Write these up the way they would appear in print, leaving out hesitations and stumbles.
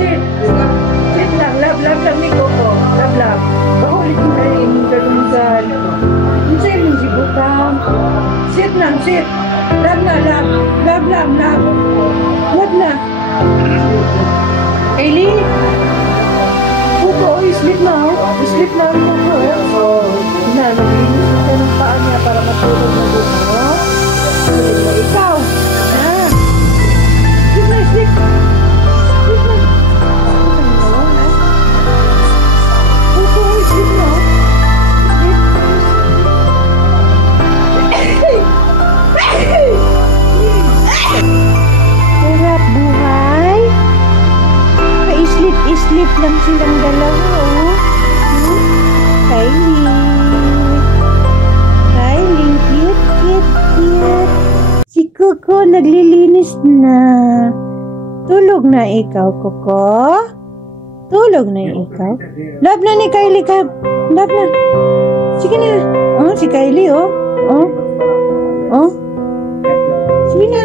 Sit. Sit lang. Love ni Coco. Love. Bahulit mo na yung galungan. Hindi sa'yo mong sibukan. Sit lang, sit. Love na. Love na. Kaylee? Coco, sleep na. Sleep na ang Coco. Naglinis ka ng paa niya para matulog na doon. Tulog na ikaw. Sleep na. Coco, sleep na. Sarap buhay. Pa-sleep lang silang dalawa. Kylie, cute. Si Coco naglilinis na. Tulog na ikaw, Coco. Tulog na ikaw. Love na ni Kylie ka. Love na. Sige na. Oh, si Kylie, oh. Sige na.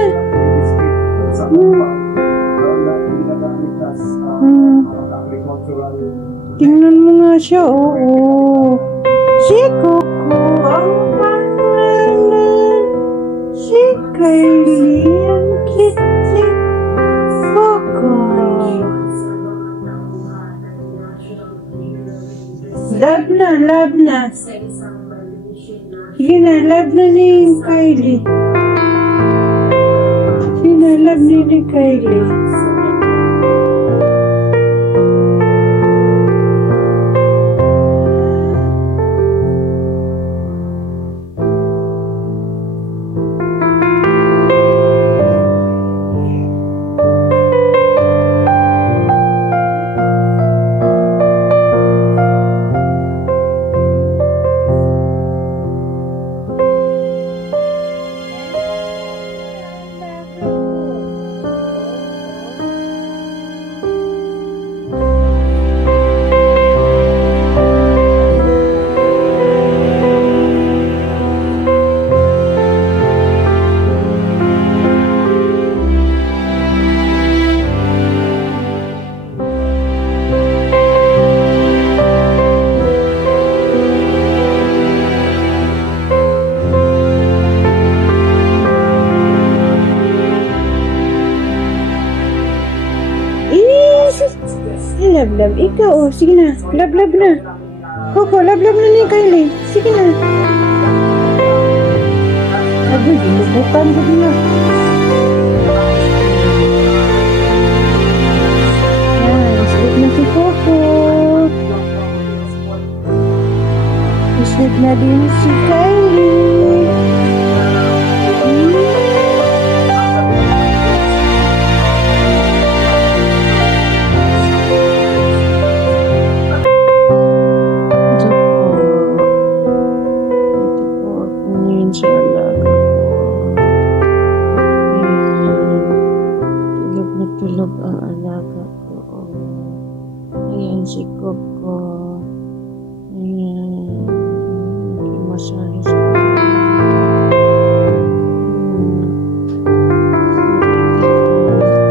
Tingnan mo nga siya, oh. Si Coco ang pangalan. Si Kylie ang kitsi. Coco. Love na. Sige na, love na ni Kylie. Sige na, love ni Kylie. Love. Ikaw, oh. Sige na. Love na. Coco, love na ni Kylie. Sige na. Agoy, dinubukan ko na. Sleep na si Coco. Sleep na din si Kylie. Tulog ang alaga ko. Ayan si Coco. Ayan. Nagkimasahe sa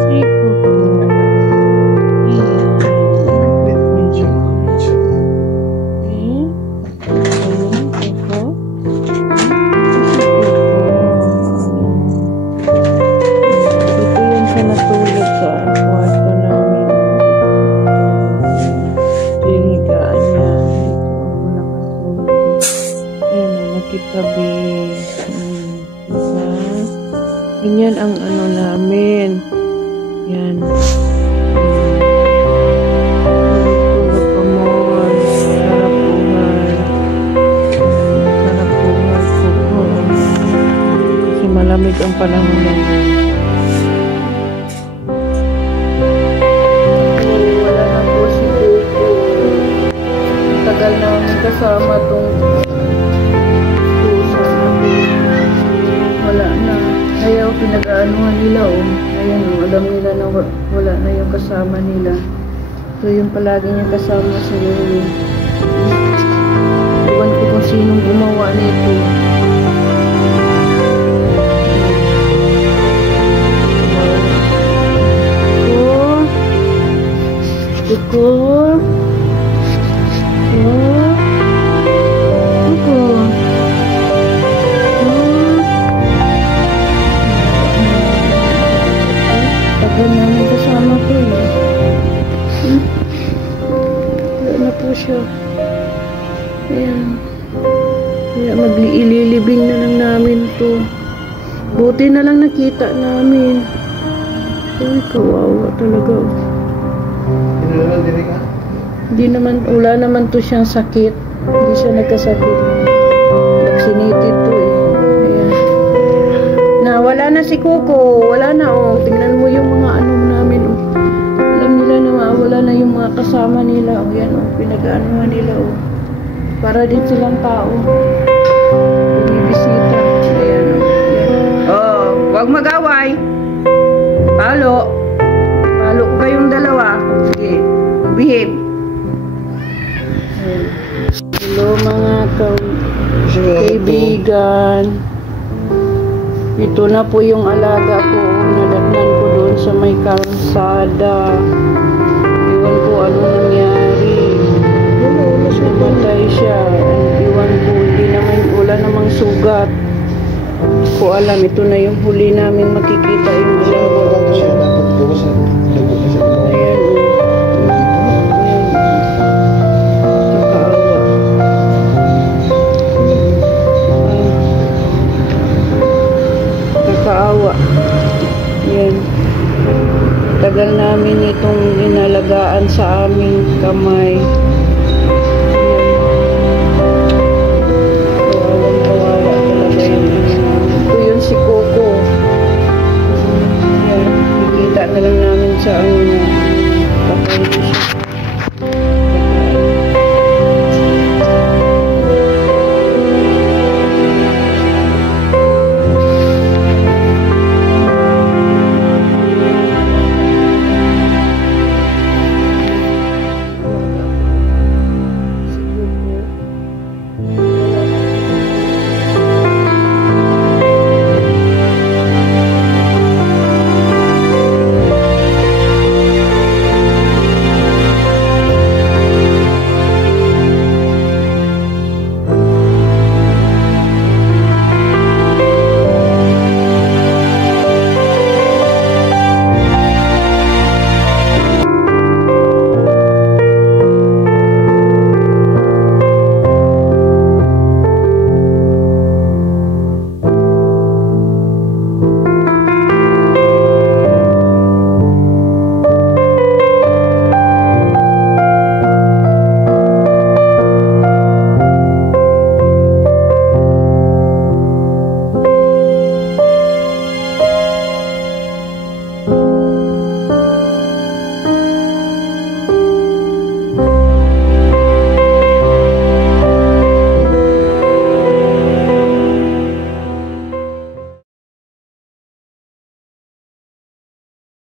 si Coco. Ayan. Tabi. Ganyan ang ano namin. Yan. Tulog pa mo. Sarap buhay. Kasi malamig ang panahon ngayon. Wala na po si Coco. Tagal namin kasama tong ayaw pinag-aanuhan nila, oh. Ayan, oh, alam nila na wala na yung kasama nila. So yung palagi niya kasama sa lolo. Iwan ko kung sinong gumawa nito. Oh, siya. Ayan. Kaya ililibing na lang namin to. Buti na lang nakita namin. Ay, kawawa talaga. Hindi naman, wala naman to siyang sakit. Hindi siya nagkasakit. Vaccinated to eh. Ayan. Wala na si Coco. Wala na oh. Tingnan mo yung mga ano namin oh. Alam nila na wala na yung mga kasama nila oh. Yan oh. Pinag-anuhan nila oh. Para din silang tao. Bumibisita. Ayan oh. Ayan. Oh, wag mag-away. Palo. Palo ko kayong dalawa. Sige. Behave. Ayan. Hello mga kaibigan. Ito na po yung alaga ko. Nadatnan ko doon sa may kalsada. Iwan ko ano nangyari. Nabatay siya. Iwan ko. Hindi naman wala namang sugat. Ko alam. Ito na yung huli namin makikita yung alaga ko. Ayan. Kaawa. Yan. Tagal namin itong inalagaan sa aming kamay.